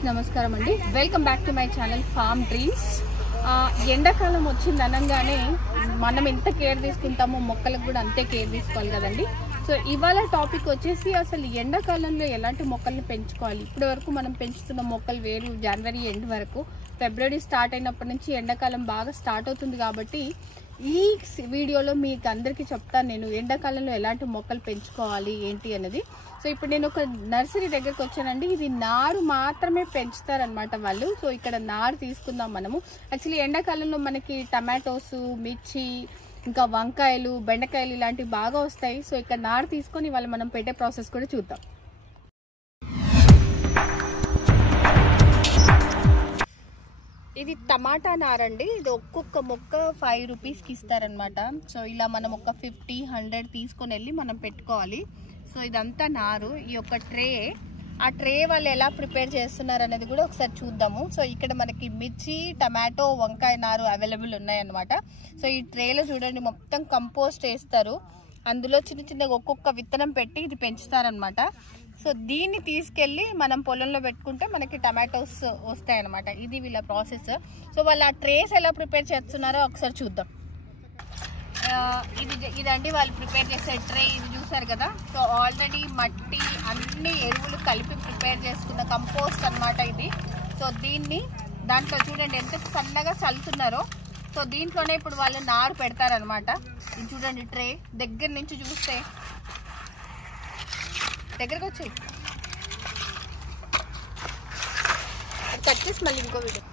అందరికి నమస్కారం అండి. Welcome back to my channel farm dreams. ఎండాకాలం వచ్చింది అనగానే మనం ఎంత కేర్ తీసుకుంటామో మొక్కలకు కూడా అంతే కేర్ తీసుకోవాలి కదండి. సో ఇవాళ టాపిక్ వచ్చేసి అసలు ఎండాకాలంలో ఎలాంటి మొక్కల్ని పెంచుకోవాలి. ఇప్పటి వరకు మనం పెంచుతున్న మొక్కలు వేరు. జనవరి ఎండ్ వరకు, ఫిబ్రవరి స్టార్ట్ అయినప్పటి నుంచి ఎండాకాలం బాగా స్టార్ట్ అవుతుంది కాబట్టి ఈ వీడియోలో మీకు అందరికీ చెప్తాను నేను ఎండాకాలంలో ఎలాంటి మొక్కలు పెంచుకోవాలి ఏంటి అనేది. సో ఇప్పుడు నేను ఒక నర్సరీ దగ్గరకు వచ్చానండి. ఇది నారు మాత్రమే పెంచుతారనమాట వాళ్ళు. సో ఇక్కడ నారు తీసుకుందాం మనము. యాక్చువల్లీ ఎండాకాలంలో మనకి టమాటోస్, మిర్చి, ఇంకా వంకాయలు, బెండకాయలు ఇలాంటివి బాగా వస్తాయి. సో ఇక్కడ నారు తీసుకొని వాళ్ళు మనం పెట్టే ప్రాసెస్ కూడా చూద్దాం. ఇది టమాటా నారండి. ఇది ఒక్కొక్క మొక్క 5 రూపీస్కి ఇస్తారనమాట. సో ఇలా మనం ఒక 50, 100 తీసుకొని వెళ్ళి మనం పెట్టుకోవాలి. సో ఇదంతా నారు. ఈ యొక్క ట్రే, ఆ ట్రే వాళ్ళు ఎలా ప్రిపేర్ చేస్తున్నారు అనేది కూడా ఒకసారి చూద్దాము. సో ఇక్కడ మనకి మిర్చి, టమాటో, వంకాయ నారు అవైలబుల్ ఉన్నాయన్నమాట. సో ఈ ట్రేలో చూడండి మొత్తం కంపోస్ట్ వేస్తారు. అందులో చిన్న చిన్నగా ఒక్కొక్క విత్తనం పెట్టి ఇది పెంచుతారనమాట. సో దీన్ని తీసుకెళ్ళి మనం పొలంలో పెట్టుకుంటే మనకి టమాటోస్ వస్తాయన్నమాట. ఇది వీళ్ళ ప్రాసెస్. సో వాళ్ళు ఆ ట్రేస్ ఎలా ప్రిపేర్ చేస్తున్నారో ఒకసారి చూద్దాం. ఇదండి వాళ్ళు ప్రిపేర్ చేసే ట్రే. ఇది చూసారు కదా. సో ఆల్రెడీ మట్టి అన్ని ఎరువులు కలిపి ప్రిపేర్ చేసుకున్న కంపోస్ట్ అన్నమాట ఇది. సో దీన్ని దాంట్లో చూడండి ఎంత సన్నగా చల్లుతున్నారో. సో దీంట్లోనే ఇప్పుడు వాళ్ళు నారు పెడతారనమాట. ఇది చూడండి ట్రే దగ్గర నుంచి చూస్తే, దగ్గరకు వచ్చాయి కట్ చేసి మళ్ళీ ఇంకో వీడియో.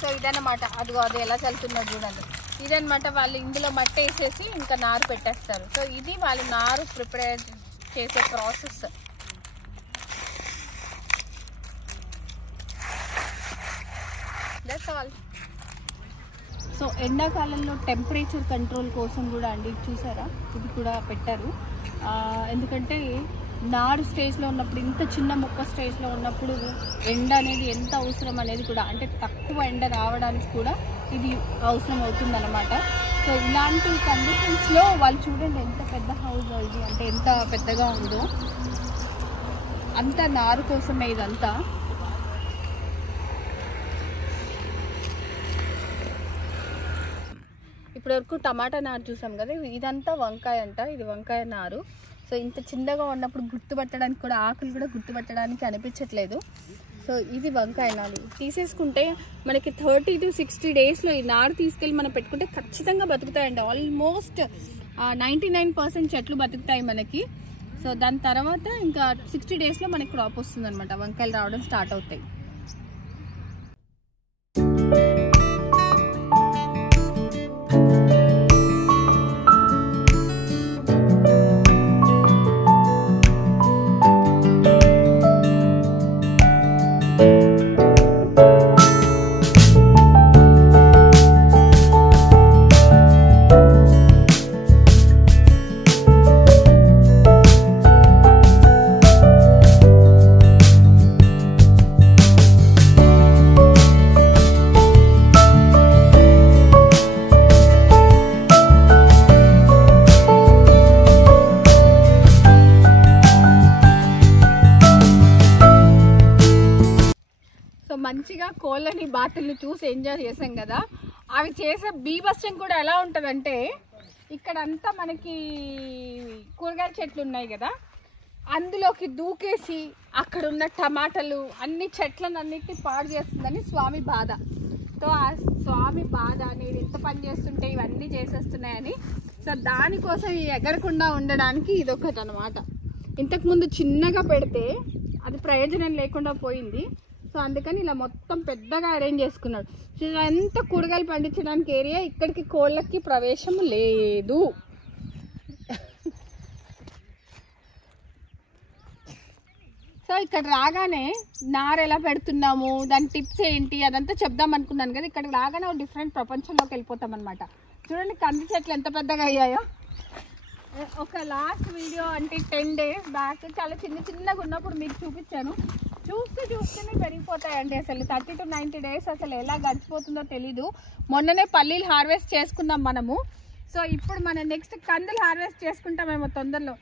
సో ఇదన్నమాట. అదిగో అది ఎలా చల్లుతున్నారు చూడండి. ఇదనమాట వాళ్ళు ఇందులో మట్టి వేసేసి ఇంకా నారు పెట్టేస్తారు. సో ఇది వాళ్ళు నారు ప్రిపేర్ చేసే ప్రాసెస్. That's all. సో ఎండాకాలంలో టెంపరేచర్ కంట్రోల్ కోసం కూడా అండి చూసారా ఇది కూడా పెట్టారు. ఎందుకంటే నారు స్టేజ్లో ఉన్నప్పుడు, ఇంత చిన్న మొక్క స్టేజ్లో ఉన్నప్పుడు ఎండ అనేది ఎంత అవసరం అనేది కూడా, అంటే తక్కువ ఎండ రావడానికి కూడా ఇది అవసరం అవుతుందన్నమాట. సో ఇలాంటి కండిషన్స్లో వాళ్ళు చూడండి ఎంత పెద్ద హౌస్ ఇది, అంటే ఎంత పెద్దగా ఉందో. అంతా నారు కోసమే ఇదంతా. ఇప్పటి వరకు టమాటా నారు చూసాం కదా. ఇదంతా వంకాయ అంట. ఇది వంకాయ నారు. సో ఇంత చిన్నగా ఉన్నప్పుడు గుర్తుపట్టడానికి కూడా, ఆకులు కూడా గుర్తుపట్టడానికి అనిపించట్లేదు. సో ఇది వంకాయ నారు తీసేసుకుంటే మనకి 30 to 60 డేస్లో ఈ నారు తీసుకెళ్ళి మనం పెట్టుకుంటే ఖచ్చితంగా బతుకుతాయండి. ఆల్మోస్ట్ 99% చెట్లు బతుకుతాయి మనకి. సో దాని తర్వాత ఇంకా 60 డేస్లో మనకి క్రాప్ వస్తుంది అనమాట. వంకాయలు రావడం స్టార్ట్ అవుతాయి. మంచిగా కోళ్ళని, బాతుల్ని చూసి ఎంజాయ్ చేసాం కదా. అవి చేసే బీభత్సం కూడా ఎలా ఉంటుందంటే, ఇక్కడంతా మనకి కూరగాయల చెట్లు ఉన్నాయి కదా, అందులోకి దూకేసి అక్కడున్న టమాటాలు అన్ని చెట్లను అన్నిటిని పాడు చేస్తుందని స్వామి బాధ. సో ఆ స్వామి బాధ, నేను ఎంత పని చేస్తుంటే ఇవన్నీ చేసేస్తున్నాయని. సో దానికోసం ఎగరకుండా ఉండడానికి ఇదొకటి అనమాట. ఇంతకుముందు చిన్నగా పెడితే అది ప్రయోజనం లేకుండా పోయింది. సో అందుకని ఇలా మొత్తం పెద్దగా అరేంజ్ చేసుకున్నాడు. సో ఎంత కూరగాయలు పండించడానికి ఏరియా, ఇక్కడికి కోళ్ళకి ప్రవేశం లేదు. సో ఇక్కడ రాగానే నారు ఎలా పెడుతున్నాము, దాని టిప్స్ ఏంటి అదంతా చెప్దాం అనుకున్నాను కదా. ఇక్కడ రాగానే ఒక డిఫరెంట్ ప్రపంచంలోకి వెళ్ళిపోతాం అనమాట. చూడండి కంది చెట్లు ఎంత పెద్దగా అయ్యాయో. ఒక లాస్ట్ వీడియో అంటే 10 days బ్యాక్ చాలా చిన్నగా ఉన్నప్పుడు మీకు చూపించాను. చూస్తూనే పెరిగిపోతాయండి. అసలు 30 to 90 days అసలు ఎలా గడిచిపోతుందో తెలీదు. మొన్ననే పల్లీలు హార్వెస్ట్ చేసుకున్నాం మనము. సో ఇప్పుడు మనం నెక్స్ట్ కందులు హార్వెస్ట్ చేసుకుంటామేమో తొందరలో.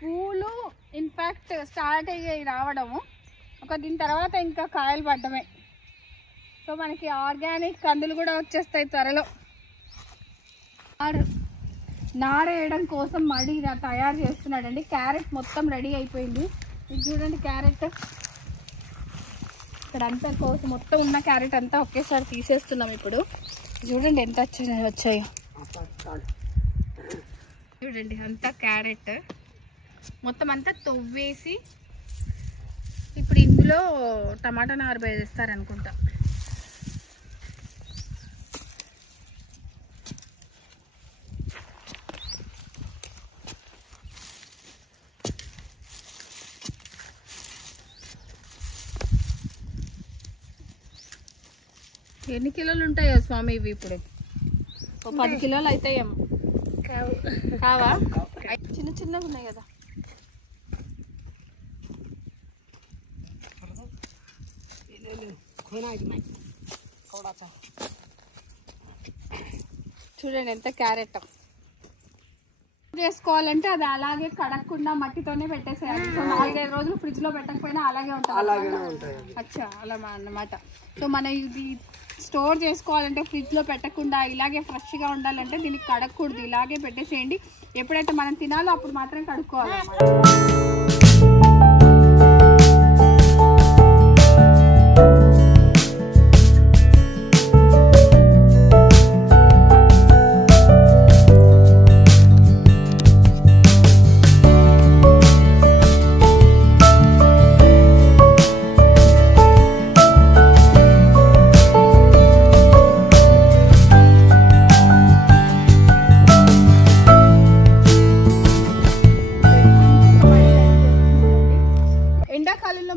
పూలు ఇన్ఫ్యాక్ట్ స్టార్ట్ అయ్యాయి రావడము. దీని తర్వాత ఇంకా కాయలు పడ్డమే. సో మనకి ఆర్గానిక్ కందులు కూడా వచ్చేస్తాయి త్వరలో. నార వేయడం కోసం మడి తయారు చేస్తున్నాడండి. క్యారెట్ మొత్తం రెడీ అయిపోయింది. ఇది చూడండి క్యారెట్ ఇక్కడ అంతా కోసం మొత్తం ఉన్న క్యారెట్ అంతా ఒకేసారి తీసేస్తున్నాం. ఇప్పుడు చూడండి ఎంత వచ్చాయో చూడండి. అంతా క్యారెట్ మొత్తం అంతా తవ్వేసి ఇప్పుడు ఇందులో టమాటా నార వేస్తారనుకుంటా. ఎన్ని కిలోలు ఉంటాయో స్వామి ఇవి? ఇప్పుడు 10 కిలోలు అవుతాయేమో. కావా? చిన్న చిన్నగా ఉన్నాయి కదా. చూడండి ఎంత క్యారెట్ చేసుకోవాలంటే అది అలాగే కడగకుండా మట్టితోనే పెట్టేసేయాలి. 4-5 రోజులు ఫ్రిడ్జ్ లో పెట్టకపోయినా అలాగే ఉంటుంది. అచ్చా అలా అన్నమాట. సో మనం ఇది స్టోర్ చేసుకోవాలంటే ఫ్రిడ్జ్ లో పెట్టకుండా ఇలాగే ఫ్రెష్ గా ఉండాలంటే దీనికి కడగకూడదు, ఇలాగే పెట్టేసేయండి. ఎప్పుడైతే మనం తినాలో అప్పుడు మాత్రం కడుక్కోవాలి.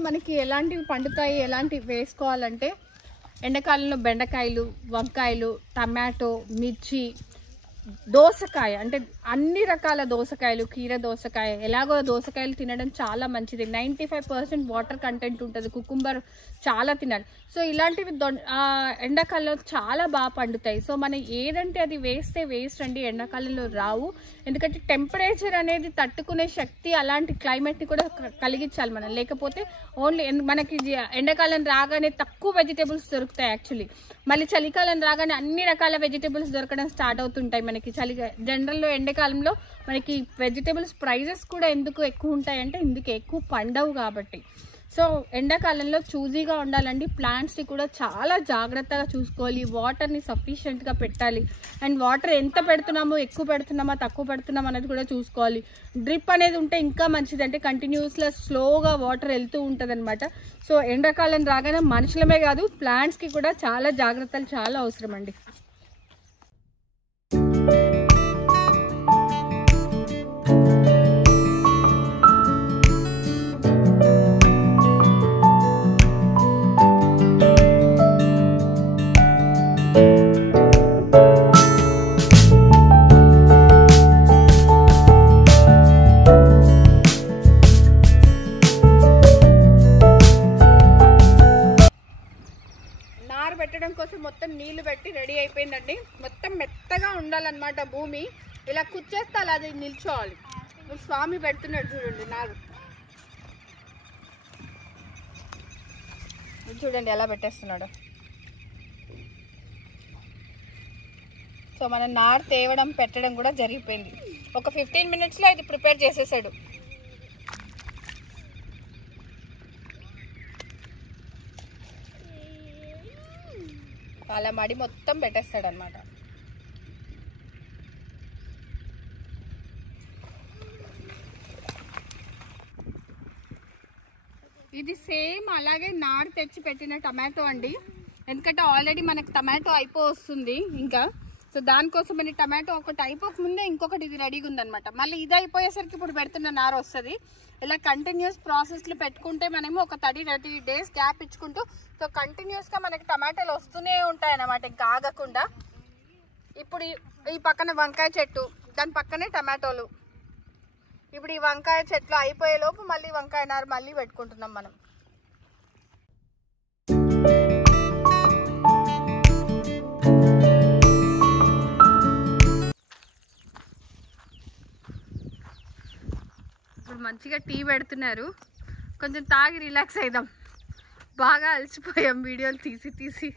మనకి ఎలాంటివి పండుతాయి, ఎలాంటివి వేసుకోవాలంటే ఎండాకాలంలో బెండకాయలు, వంకాయలు, టమాటో, మిర్చి, దోసకాయ, అంటే అన్ని రకాల దోసకాయలు, కీర దోసకాయ. ఎలాగో దోసకాయలు తినడం చాలా మంచిది. 95% వాటర్ కంటెంట్ ఉంటుంది. కుకుంబర్ చాలా తినాలి. సో ఇలాంటివి ఎండాకాలంలో చాలా బాగా పండుతాయి. సో మనం ఏదంటే అది వేస్తే వేస్ట్ అండి, ఎండాకాలంలో రావు. ఎందుకంటే టెంపరేచర్ అనేది తట్టుకునే శక్తి అలాంటి క్లైమేట్ని కూడా కలిగించాలి మనం. లేకపోతే ఓన్లీ మనకి ఎండాకాలం రాగానే తక్కువ వెజిటేబుల్స్ దొరుకుతాయి యాక్చువల్లీ. మళ్ళీ చలికాలం రాగానే అన్ని రకాల వెజిటేబుల్స్ దొరకడం స్టార్ట్ అవుతుంటాయి మనకి. జనరల్లో ఎండాకాలంలో మనకి వెజిటేబుల్స్ ప్రైజెస్ కూడా ఎందుకు ఎక్కువ ఉంటాయంటే ఇందుకు ఎక్కువ పండవు కాబట్టి. సో ఎండాకాలంలో చూజీగా ఉండాలండి. ప్లాంట్స్ని కూడా చాలా జాగ్రత్తగా చూసుకోవాలి. వాటర్ని సఫిషియెంట్గా పెట్టాలి. అండ్ వాటర్ ఎంత పెడుతున్నామో, ఎక్కువ పెడుతున్నామా తక్కువ పెడుతున్నామా అనేది కూడా చూసుకోవాలి. డ్రిప్ అనేది ఉంటే ఇంకా మంచిది, అంటే కంటిన్యూస్గా స్లోగా వాటర్ వెళ్తూ ఉంటుంది అనమాట. సో ఎండాకాలం రాగానే మనుషులమే కాదు ప్లాంట్స్కి కూడా చాలా జాగ్రత్తలు చాలా అవసరం అండి. పెట్టడం కోసం మొత్తం నీళ్లు పెట్టి రెడీ అయిపోయిందండి. మొత్తం మెత్తగా ఉండాలన్నమాట భూమి. ఇలా కుచ్చేస్తే అలా అది నిల్చోవాలి. స్వామి పెడుతున్నాడు చూడండి నారు. చూడండి ఎలా పెట్టేస్తున్నాడు. సో మనం నారు తేవడం పెట్టడం కూడా జరిగిపోయింది. ఒక 15 minutesలో ఇది ప్రిపేర్ చేసేసాడు. అలా మడి మొత్తం పెట్టేస్తాడు అనమాట. ఇది సేమ్ అలాగే నారు తెచ్చి పెట్టిన టమాటో అండి. ఎందుకంటే ఆల్రెడీ మనకి టమాటో అయిపోతుంది ఇంకా. సో దానికోసమని టమాటో ఒకటి అయిపోకముందే ఇంకొకటి ఇది రెడీగా ఉందనమాట. మళ్ళీ ఇది అయిపోయేసరికి ఇప్పుడు పెడుతున్న నారు వస్తుంది. ఇలా కంటిన్యూస్ ప్రాసెస్లు పెట్టుకుంటే మనము ఒక 30 days గ్యాప్ ఇచ్చుకుంటూ సో కంటిన్యూస్గా మనకి టమాటాలు వస్తూనే ఉంటాయి అన్నమాట, ఇంకా ఆగకుండా. ఇప్పుడు ఈ పక్కన వంకాయ చెట్టు, దాని పక్కనే టమాటోలు. ఇప్పుడు ఈ వంకాయ చెట్లు అయిపోయేలోపు మళ్ళీ వంకాయ నారు మళ్ళీ పెట్టుకుంటున్నాం మనం. ఇప్పుడు మంచిగా టీ పెడుతున్నారు, కొంచెం తాగి రిలాక్స్ అయిదాం. బాగా అలసిపోయాం వీడియోలు తీసి తీసి.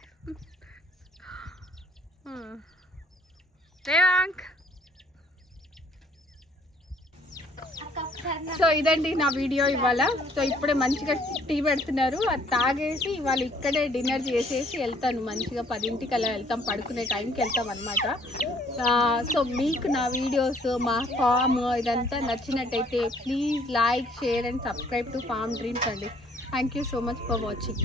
రేవాంక్. సో ఇదండి నా వీడియో ఇవాళ. సో ఇప్పుడే మంచిగా టీ పెడుతున్నారు, అది తాగేసి ఇవాళ ఇక్కడే డిన్నర్ చేసేసి వెళ్తాను. మంచిగా 10ంటికి అలా వెళ్తాం, పడుకునే టైంకి వెళ్తాం అనమాట. సో మీకు నా వీడియోస్, మా ఫామ్ ఇదంతా నచ్చినట్టయితే please like, share and subscribe to farm dreams అండి. Thank you so much for watching.